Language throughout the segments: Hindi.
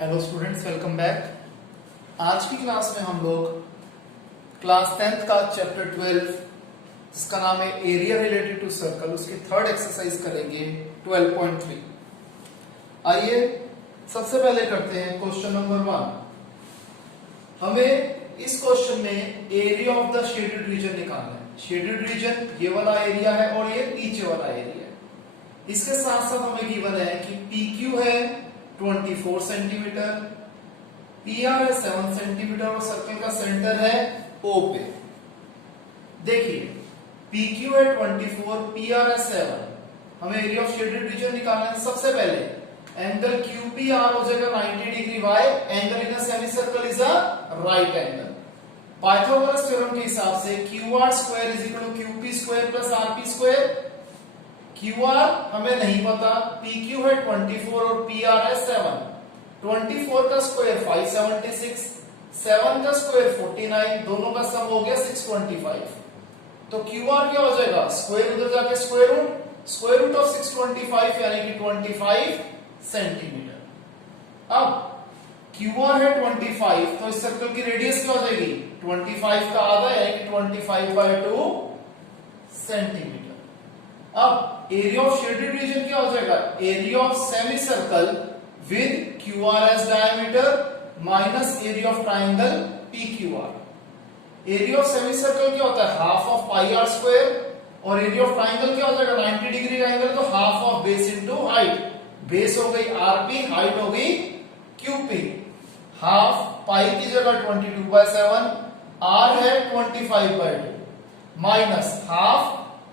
Hello students, welcome back. आज की क्लास में हम लोग क्लास 10th का चैप्टर 12 जिसका नाम है एरिया रिलेटेड टू सर्कल, उसकी थर्ड एक्सरसाइज करेंगे 12.3। आइए सबसे पहले करते हैं क्वेश्चन नंबर 1। हमें इस क्वेश्चन में area of the shaded region निकालना है। शेडेड रीजन ये वाला एरिया है और ये नीचे वाला एरिया है। इसके साथ साथ हमें गिवन है कि PQ है 24 सेंटीमीटर, PR है 7 सेंटीमीटर और सर्कल का सेंटर है O पे। देखिए PQ है 24, PR है 7। हमें एरिया ऑफ शेडेड रीजन निकालना है। सबसे पहले एंगल QPR हो जाएगा 90 degree y। Angle in a semi circle is a right angle. Pythagoras theorem के हिसाब से QR square is equal to QP square plus RP square. QR हमें नहीं पता, PQ है 24 और PR है 7। 24 का स्क्वायर 576, 7 का स्क्वायर 49, दोनों का सम हो गया 625। तो QR क्या हो जाएगा, स्क्वायर उधर जाके स्क्वायर रूट ऑफ 625 यानी कि 25 सेंटीमीटर। अब QR है 25, तो इस सर्कल की रेडियस क्या हो जाएगी, 25 का आधा यानी कि 25/2 सेंटीमीटर। अब एरिया ऑफ शेडेड रीजन क्या हो जाएगा, area of semi circle with QR as diameter minus area of triangle PQR। Area of semi circle क्या होता है, half of pi r square, और एरिया ऑफ ट्राइंगल क्या हो जाएगा 90 डिग्री का एंगल, तो half of base into height. Base हो गई RP, हाइट हो गई QP। हाफ पाई की जगह 22/7, R है 25/2 माइनस हाफ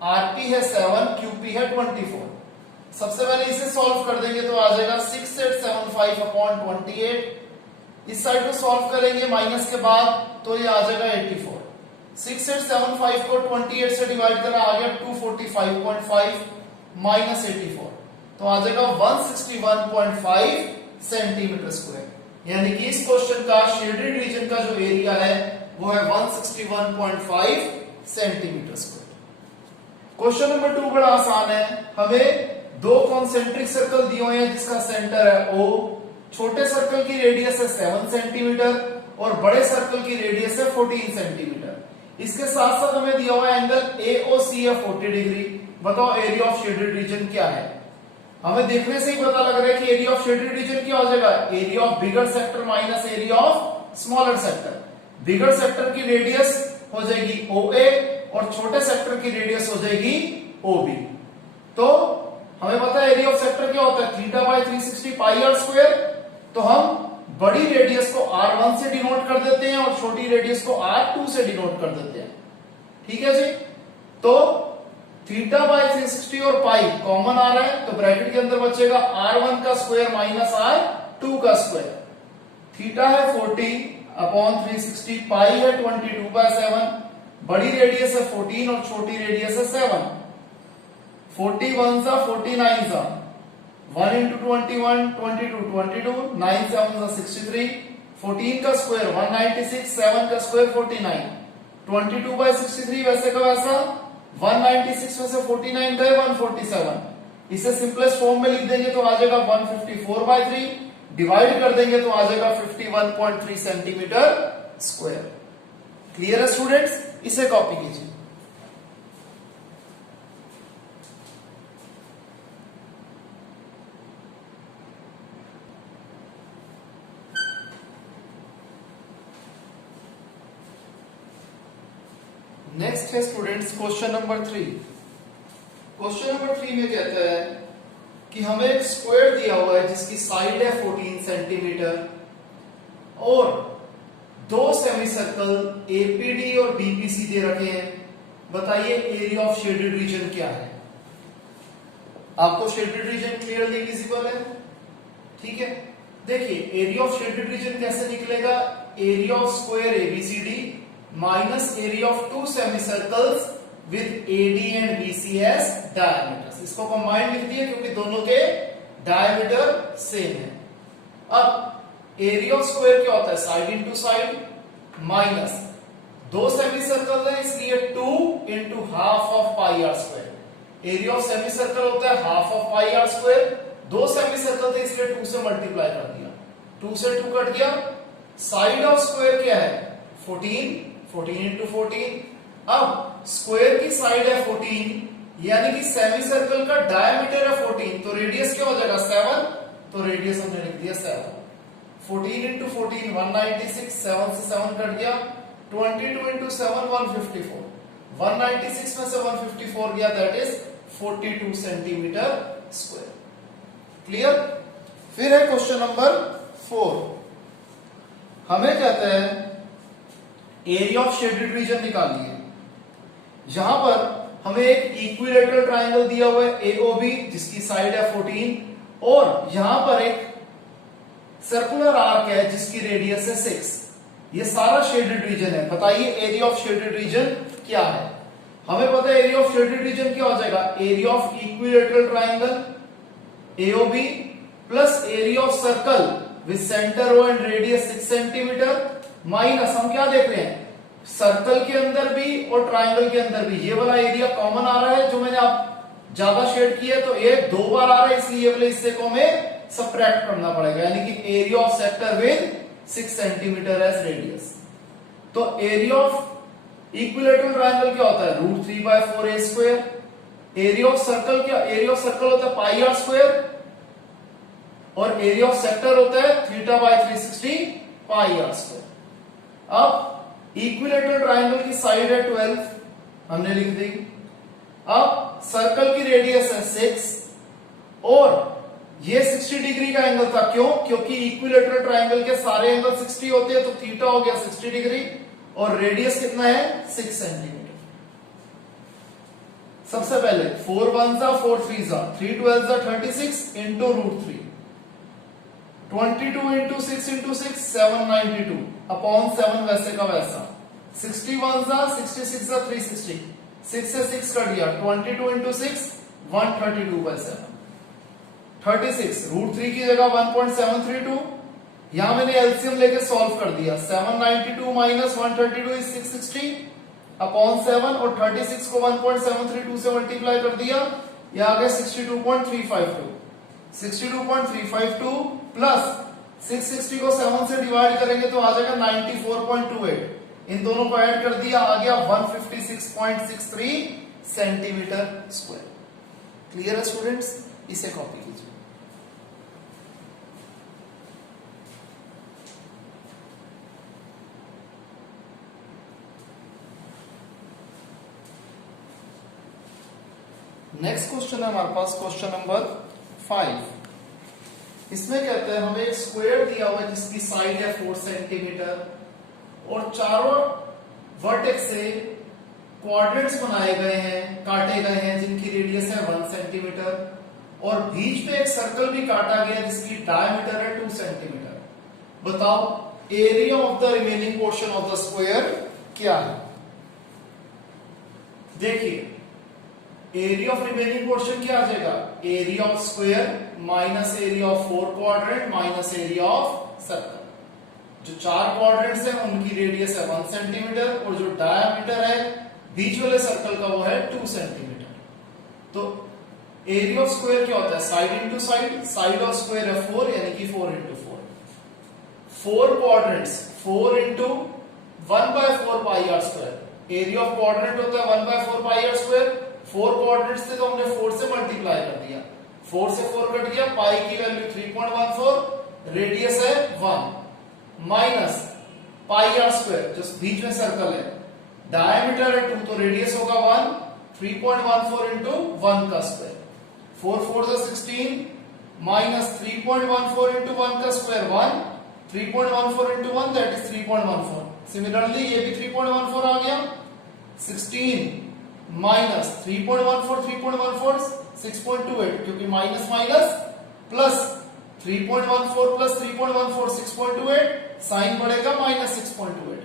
RP है 7, QP है 24। सबसे पहले इसे सॉल्व कर देंगे तो आ जाएगा 6875/28। इस साइड को सॉल्व करेंगे माइनस के बाद तो ये आ जाएगा 84। 6875 को 28 से डिवाइड करा, आ गया 245.5 माइनस 84, तो आ जाएगा 161.5 सेंटीमीटर स्क्वायर। यानी कि इस क्वेश्चन का शेडेड रीजन का जो एरिया है वो है 161.5 सेंटीमीटर स्क्वायर। क्वेश्चन नंबर 2 बड़ा आसान है। हमें दो कॉन्सेंट्रिक सर्कल दिए हुए हैं जिसका सेंटर है O। छोटे सर्कल की रेडियस है 7 सेंटीमीटर और बड़े सर्कल की रेडियस है 14 सेंटीमीटर। इसके साथ साथ हमें दिया हुआ एंगल AOC है 40 डिग्री। बताओ एरिया ऑफ शेडेड रीजन क्या है। हमें देखने से ही पता लग रहा है कि एरिया ऑफ शेडेड रीजन क्या हो जाएगा, area of bigger sector minus area of smaller sector. Bigger sector की रेडियस हो जाएगी OA और छोटे सेक्टर की रेडियस हो जाएगी OB। तो हमें पता है एरिया ऑफ सेक्टर क्या होता है, θ/360 पाई आर स्क्वायर। तो हम बड़ी रेडियस को R1 से डिनोट कर देते हैं और छोटी रेडियस को R2 से डिनोट कर देते हैं। ठीक है जी। तो θ/360 और पाई कॉमन आ रहा है, तो ब्रैकेट के अंदर बचेगा R1 का स्क्वायर माइनस R2 का स्क्वायर। थीटा है 40/360, पाई है 22/7, बड़ी रेडियस है 14 और छोटी रेडियस है 7। 41 सा 49 सा 1 into 21 22 22 9 7 सा 63। 14 का स्क्वायर 196, 7 का स्क्वायर 49। 22/63 वैसे का वैसा, 196 में से 49 गए 147। इसे सिंपलेस्ट फॉर्म में लिख देंगे तो आ जाएगा 154/3। डिवाइड कर देंगे तो आ जाएगा 51.3 सेंटीमीटर स्क्वायर। क्लियर है स्टूडेंट्स, इसे कॉपी कीजिए। नेक्स्ट है students question number 3। Question number 3 में कहता है कि हमें एक स्क्वायर दिया हुआ है जिसकी साइड है 14 सेंटीमीटर और दो सेमी सर्कल APD और BPC दे रखे हैं। बताइए एरिया ऑफ शेडेड रीजन क्या है। आपको शेडेड रीजन क्लियरली विजिबल है, ठीक है। देखिए एरिया ऑफ शेडेड रीजन कैसे निकलेगा, area of square ABCD minus area of two semi circles with AD and BC as diameters. इसको कंबाइंड लिख दिया क्योंकि दोनों के डायमीटर सेम है। अब एरिया ऑफ स्क्वायर क्या होता है, साइड इंटू साइड माइनस दो सेमी सर्कल है इसलिए 2 into half of pi r square. Area of semi circle होता है half of pi r square. दो सेमी सर्कल थे इसलिए 2 से मल्टीप्लाई कर दिया। 2 से 2 कट गया। साइड ऑफ स्क्वायर क्या है 14, 14 इंटू 14। अब स्क्वायर की साइड है 14 यानी कि सेमी सर्कल का डायमीटर है 14, तो रेडियस क्या हो जाएगा 7, तो रेडियस हमने लिख दिया 7। 14 इंटू 14 196, 7 से 7 कट गया। 22 इंटू 7 154, 196 में से 154 गया, that is 42 centimetre square. Clear. फिर है क्वेश्चन नंबर 4। हमें कहते हैं एरिया ऑफ शेडेड रीजन निकालिए। यहां पर हमें एक इक्विलेटरल ट्राइंगल दिया हुआ है एओबी जिसकी साइड है 14 और यहां पर एक सर्कुलर आर्क है जिसकी रेडियस है 6। ये सारा शेडेड रीजन है। बताइए एरिया ऑफ शेडेड रीजन क्या है। हमें पता है एरिया ऑफ शेडेड रीजन क्या हो जाएगा, area of equilateral triangle AOB plus area of circle with centre O and radius 6 centimetre minus हम क्या देख रहे हैं सर्कल के अंदर भी और ट्राइंगल के अंदर भी ये वाला एरिया कॉमन आ रहा है जो मैंने आप ज्यादा शेड किया है, तो ये 2 बार आ रहा है इसलिए ये वाले हिस्से को हमें सबट्रैक्ट करना पड़ेगा, यानी कि area of sector with 6 centimetre as radius. तो एरिया ऑफ इक्विलेटरल ट्रायंगल क्या होता है √3/4 a square. Area of circle क्या, एरिया ऑफ सर्कल होता है πr स्क्वायर और एरिया ऑफ सेक्टर होता है θ/360 πr स्क्वायर। अब इक्विलेटरल ट्रायंगल की साइड है 12 हमने लिख दी। अब सर्कल की रेडियस है 6 और ये 60 डिग्री का एंगल था, क्यों, क्योंकि इक्विलेटरल ट्रायंगल के सारे एंगल 60 होते हैं, तो थीटा हो गया 60 डिग्री और रेडियस कितना है 6 सेंटीमीटर। सबसे पहले 4 1 4 3 3 12 36 इंटू √3, 22 इंटू 6 इंटू 6 792 अपॉन 7 वैसे का वैसा। 61 66 360, 6 से 6 कट गया। 22 इंटू 6 132/7। 36 √3 की जगह 1.732, यहां मैंने एलसीएम लेके सॉल्व कर दिया। 792 माइनस 132 इज 660 अपॉन 7 और 36 को 1.732 से मल्टीप्लाई कर दिया, यह आ गया 62.352। 62.352 प्लस 660 को 7 से डिवाइड करेंगे तो आ जाएगा 94.28। इन दोनों को ऐड कर दिया, आ गया 156.63 सेंटीमीटर स्क्वायर। क्लियर है स्टूडेंट्स, इसे कॉपी कीजिए। नेक्स्ट क्वेश्चन है हमारे पास क्वेश्चन नंबर 5। इसमें कहते हैं हमें एक स्क्वायर दिया हुआ है जिसकी साइड है 4 सेंटीमीटर और चारों वर्टेक्स से क्वाड्रेंट्स बनाए गए हैं, काटे गए हैं जिनकी रेडियस है 1 सेंटीमीटर और बीच में एक सर्कल भी काटा गया जिसकी डायमीटर है 2 सेंटीमीटर। बताओ area of the remaining portion of the square क्या है। देखिए एरिया ऑफ रिमेनिंग पोर्शन क्या आ जाएगा, area of square minus area of 4 quadrant minus area of circle. जो 4 क्वाड्रेंट्स हैं उनकी रेडियस है 1 सेंटीमीटर और जो डायमीटर है बीच वाले सर्कल का वो है 2 सेंटीमीटर। तो एरिया ऑफ स्क्वायर क्या होता है side into side, side of square है 4 यानी कि 4 into 4। 4 quadrants 4 into 1/4 πr square. Area of quadrant होता है 1/4 πr स्क्वायर। 4 क्वाड्रेंट्स थे तो हमने 4 से मल्टीप्लाई कर दिया, 4 से 4 कट गया, पाई की वैल्यू 3.14, रेडियस है 1 माइनस πr स्क्वायर जो बीच में सर्कल है, डायमीटर है 2 तो रेडियस होगा 1, 3.14 इंटू 1 का स्क्वायर। 4 4 16 माइनस 3.14 इंटू 1 का square 1, 3.14 into 1 that is 3.14। Similarly ये भी 3.14 आ गया। 16 माइनस 3.14 3.14 6.28 क्योंकि minus minus plus 3.14 plus 3.14 6.28 sign बढ़ेगा माइनस 6.28।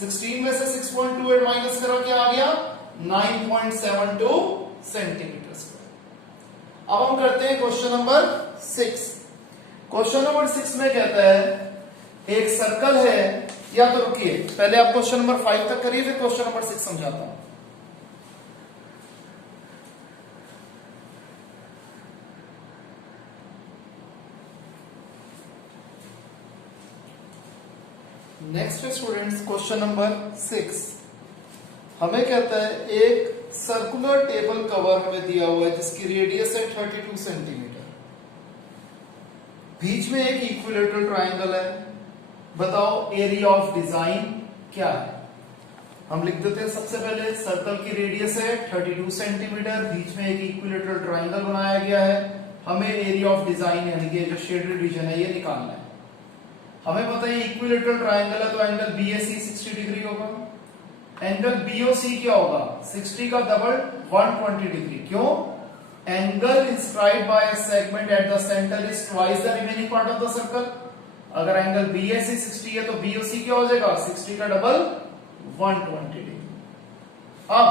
16 में से 6.28 माइनस करो क्या आ गया 9.72 सेंटीमीटर स्क्वायर। अब हम करते हैं क्वेश्चन नंबर 6। क्वेश्चन नंबर 6 में कहता है एक सर्कल है, या तो रुकिए पहले आप क्वेश्चन नंबर 5 तक करिए फिर क्वेश्चन नंबर 6 समझाता हूं। नेक्स्ट है स्टूडेंट्स क्वेश्चन नंबर 6। हमें कहता है एक सर्कुलर टेबल कवर हमें दिया हुआ है जिसकी रेडियस है 32 सेंटीमीटर, बीच में एक इक्विलेटरल ट्रायंगल है। बताओ एरिया ऑफ डिजाइन क्या है। हम लिख देते हैं सबसे पहले सर्कल की रेडियस है 32 सेंटीमीटर, बीच में एक इक्विलेटरल ट्रायंगल बनाया गया है। हमें एरिया ऑफ डिजाइन यानी कि जो शेडेड रीजन है ये निकालना है। हमें पता है इक्विलेटरल ट्रायंगल है तो एंगल BAC 60 डिग्री होगा। एंगल BOC क्या होगा? 60 का डबल 120 डिग्री। क्यों? Angle inscribed by a segment at the centre is twice the remaining part of the circle. अगर एंगल BAC 60 है तो BOC क्या हो जाएगा? 60 का डबल 120 डिग्री। अब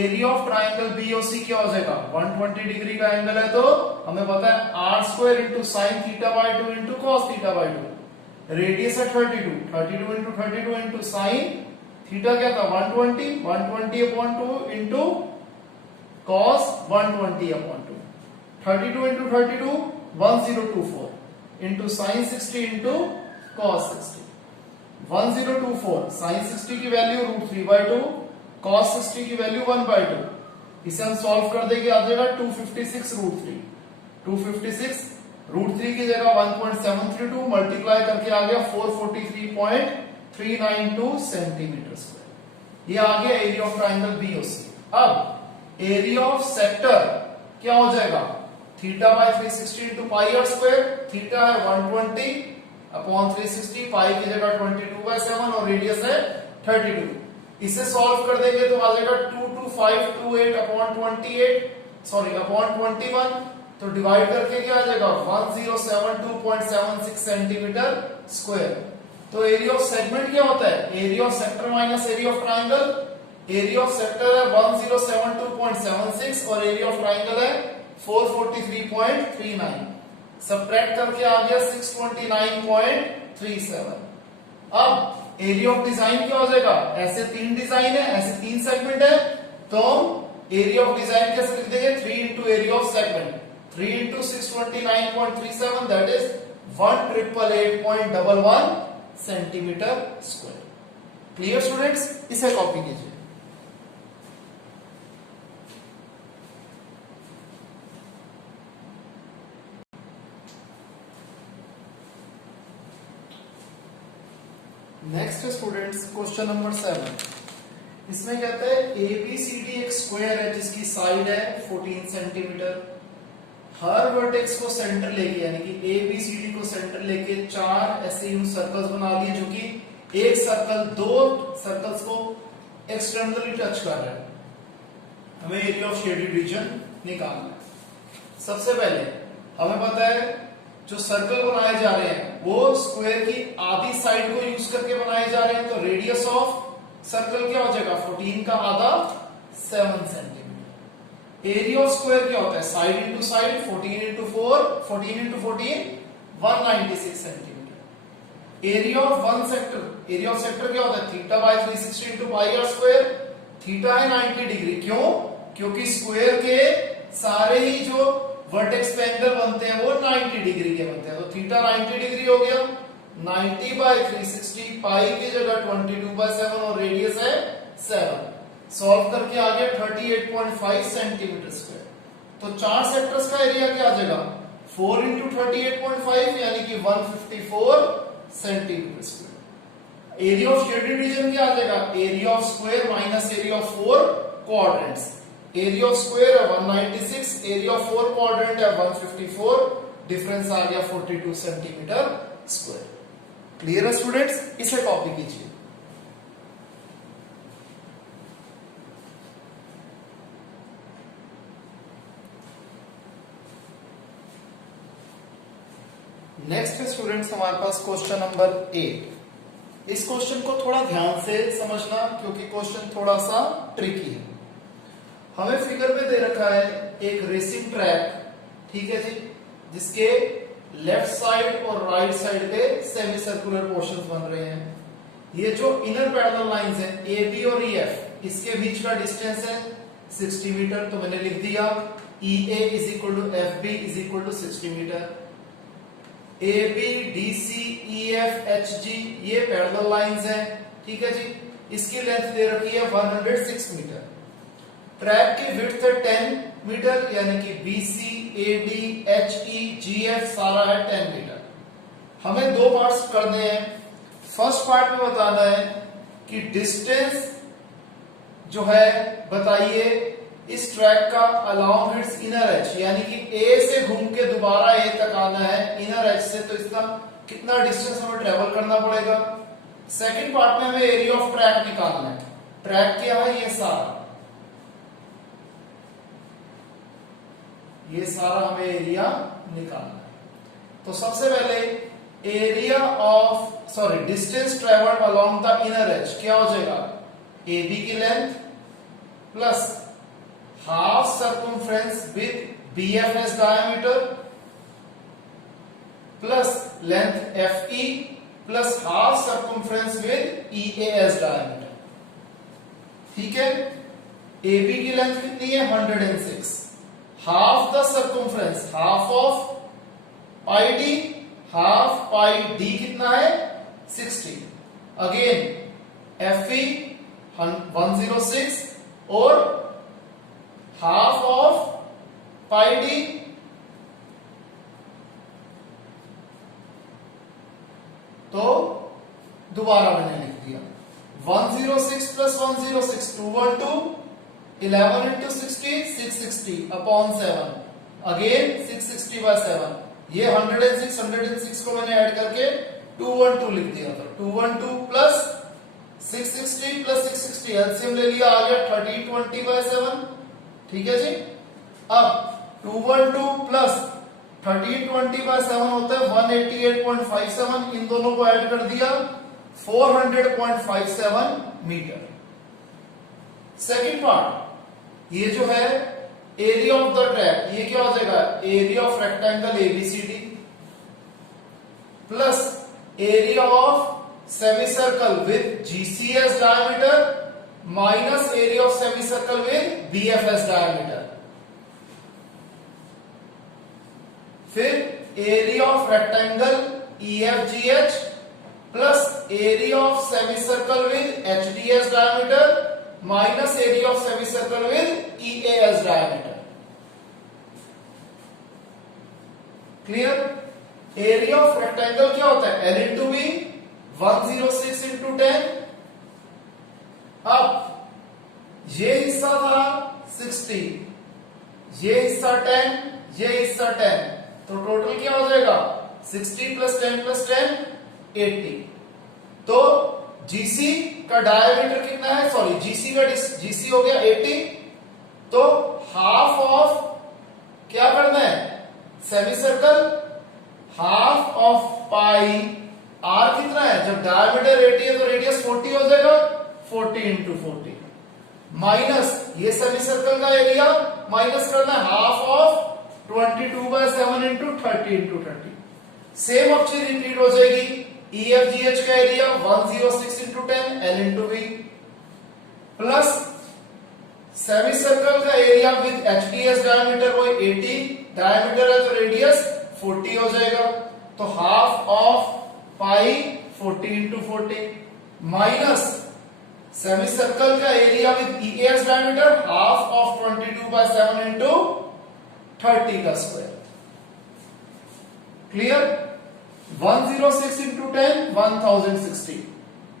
एरिया ऑफ ट्रायंगल BOC क्या हो जाएगा? 120 डिग्री का एंगल है तो हमें पता है r² into sine theta by 2 into cos theta by 2। Radius है 32 इंटू 32 इंटू साइन थीटा क्या था? 120 upon 2 into cos 120 upon 2। 32 into 32 1024 into sine 60 into cos 60। 1024 sine 60 की वैल्यू √3/2, कॉस 60 की वैल्यू 1/2। इसे हम सॉल्व कर देंगे, आ जाएगा 256 √3। 256 √3 की जगह 1.732 मल्टीप्लाई करके आ गया 443.392 सेंटीमीटर स्क्वायर। ये आ गया एरिया ऑफ ट्रायंगल BOC। अब एरिया ऑफ सेक्टर क्या हो जाएगा? Theta by 360 into pi r²। Theta है 120 अपॉन 360, पाई की जगह 22/7 और रेडियस है 32। इसे सॉल्व कर देंगे तो आ जाएगा 22528 अपॉन 28 सॉरी अपॉन 21। तो डिवाइड करके क्या आ जाएगा? 1072.76 सेंटीमीटर स्क्वायर। तो एरिया ऑफ सेगमेंट क्या होता है? Area of sector minus area of triangle. Area of sector है 1072.76 और एरिया ऑफ ट्रायंगल है 443.39। सब्ट्रैक्ट करके आ गया 629.37। अब एरिया ऑफ डिजाइन क्या हो जाएगा? ऐसे 3 डिजाइन है, ऐसे 3 सेगमेंट है तो एरिया ऑफ डिजाइन कैसे लिख देंगे? 3 into area of segment. 3 into 629.37 that is 1,888.11 centimetre square. Clear students? इसे कॉपी कीजिए। Next students question number 7। इसमें कहते हैं ABCD एक स्क्वायर है जिसकी साइड है 14 सेंटीमीटर। हर वर्टेक्स को सेंटर लेके यानी कि ABCD को सेंटर लेके 4 ऐसे यूं सर्कल्स बना लिए जो कि एक सर्कल 2 सर्कल्स को एक्सटर्नली टच कर रहे हैं। हमें एरिया ऑफ शेडेड रीजन निकालना है। सबसे पहले हमें पता है जो सर्कल बनाए जा रहे हैं वो स्क्वायर की आधी साइड को यूज करके बनाए जा रहे हैं। तो रेडियस ऑफ सर्कल क्या हो जाएगा? 14 का आधा 7 सेंटीमीटर। एरिया ऑफ स्क्वायर क्या होता है? Side into side 14 into 4 14 into 14 196 centimetre. Area of one sector, area of sector क्या होता है? Theta by 360 into pi r²। Theta है 90 डिग्री। क्यों? क्योंकि स्क्वायर के सारे ही जो वर्टेक्स पे एंगल बनते हैं वो 90 डिग्री के बनते हैं। तो थीटा 90 डिग्री हो गया। 90 बाय 360, पाई की जगह 22/7 और रेडियस है 7। सॉल्व करके आ गया 38.5 सेंटीमीटर स्क्वायर। तो 4 सेक्टर्स का एरिया क्या आ जाएगा? 4 इंटू 38.5 यानी कि 154 centimetre square. Area of shaded region क्या आ जाएगा? Area of square minus area of 4 quadrants. Area of square है 196, एरिया ऑफ 4 क्वाड्रेंट है 154, डिफरेंस आ गया 42 सेंटीमीटर स्क्वायर। क्लियर है स्टूडेंट्स? इसे कॉपी कीजिए। नेक्स्ट स्टूडेंट्स हमारे पास क्वेश्चन नंबर 8। इस क्वेश्चन को थोड़ा ध्यान से समझना क्योंकि क्वेश्चन थोड़ा सा ट्रिकी है। हमें फिगर में दे रखा है एक रेसिंग ट्रैक, ठीक है जी, जिसके लेफ्ट साइड और राइट साइड पे सेमी सर्कुलर पोर्शंस बन रहे हैं। ये जो इनर पैरेलल लाइंस हैं AB और EF, इसके बीच का डिस्टेंस है 60 मीटर। तो मैंने लिख दिया EA = FB = 60 metre. A B D C E F H G ये पैरेलल लाइंस हैं, ठीक है जी। इसकी लेंथ दे रखी है 106 मीटर। ट्रैक की विड्थ है 10 मीटर, यानी कि B C A D H E G F सारा है 10 मीटर। हमें दो पार्ट्स करने हैं। फर्स्ट पार्ट में बताना है कि डिस्टेंस जो है बताइए इस ट्रैक का अलोंग इट्स इनर एज, यानी कि ए से घूम के दोबारा ए तक आना है इनर एज से, तो इसका कितना डिस्टेंस हमें ट्रेवल करना पड़ेगा। सेकंड पार्ट में हमें एरिया ऑफ ट्रैक निकालना है। ट्रैक क्या है, ये सारा हमें एरिया निकालना है। तो सबसे पहले distance travelled along the inner as क्या हो जाएगा, ए बी की length plus half circumference with BFS diameter plus length FE plus half circumference with EAS diameter, ठीक है। AB की लेंथ कितनी है 106, half the circumference half of pi D, half pi D कितना है 60, अगेन FE 106 और हाफ ऑफ पाई डी तो दोबारा मैंने लिख दिया 106 plus 106 212, 11 into 60 660 upon 7, again 660 by 7, ये 106 को मैंने ऐड करके 212 लिख दिया था। 212 प्लस 660 प्लस 660 एलसीएम ले लिया, आ गया 1320 by 7, ठीक है जी। अब 212 प्लस 1320 by 7 होता है 188.57, इन दोनों को ऐड कर दिया 400.57 मीटर। सेकंड पार्ट ये जो है एरिया ऑफ द ट्रैक, ये क्या हो जाएगा, area of rectangle ABCD plus area of semi circle with GCS diameter minus area of semi circle with BFS diameter, फिर area of rectangle EFGH plus area of semi circle with HDS diameter minus area of semi circle with EAS diameter. Clear. Area of rectangle क्या होता है, एल इंटू बी 106 इंटू 10। अब ये हिस्सा था 60, ये हिस्सा 10, ये हिस्सा 10, तो टोटल क्या हो जाएगा 60 प्लस 10 प्लस 10 80। तो जीसी का डायमीटर कितना है, सॉरी जीसी हो गया 80, तो हाफ ऑफ क्या करना है semi circle, half of pi R कितना है, जब डायमीटर 80 है तो रेडियस 40 हो जाएगा, 40 इंटू 40 माइनस ये सेमी सर्कल का एरिया माइनस करना है half of 22 by 7 into 30 into 30। Same अब चीज रिपीट हो जाएगी, EFGH का area 106 into 10 L into B plus semi circle का एरिया विद HDS डायमीटर वो 80 डायमीटर है तो रेडियस 40 हो जाएगा, तो half of pi 40 into 40 minus semi circle का area with EAS diameter half of 22 by 7 into 30 का स्क्वायर। क्लियर। 106 इंटू 10 1060,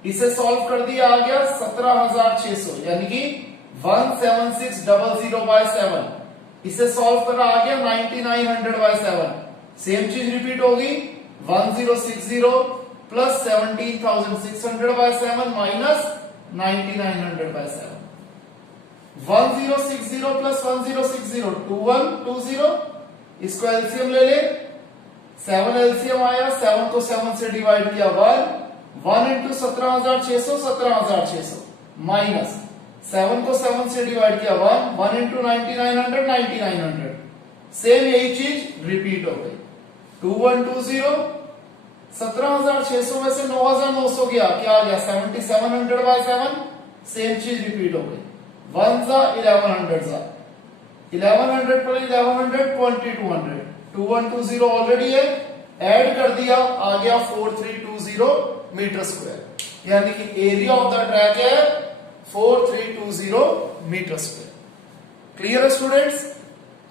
इसे सॉल्व कर दिया आ गया 17600, यानी कि 17600 by 7, इसे सॉल्व करा आ गया 9900 by 7। सेम चीज रिपीट होगी 1060 plus 17600 by 7 minus 9900 by 7। 1060 plus 1060 2120, इसको एलसीएम ले ले, 7 एलसीएम आया, 7 को 7 से डिवाइड किया 1 इंटू 17600 17600 माइनस 7 को 7 से डिवाइड किया 1 इंटू 9900 9900। सेम यही चीज रिपीट हो गई 2120, 17600 में से 9900 गया, क्या आ गया 7700 by 7, सेम चीज रिपीट हो गई 1 जा 1100 जा 1100 पर 1100 2200, 2120 ऑलरेडी है, ऐड कर दिया, आ गया 4320 मीटर स्क्वायर, यानी कि एरिया ऑफ द ट्रैक है 4320 मीटर स्क्वायर। क्लियर है स्टूडेंट्स?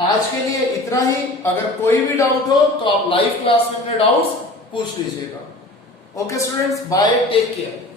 आज के लिए इतना ही। अगर कोई भी डाउट हो तो आप लाइव क्लास में अपने डाउट्स पूछ लीजिएगा। Okay students, bye, take care.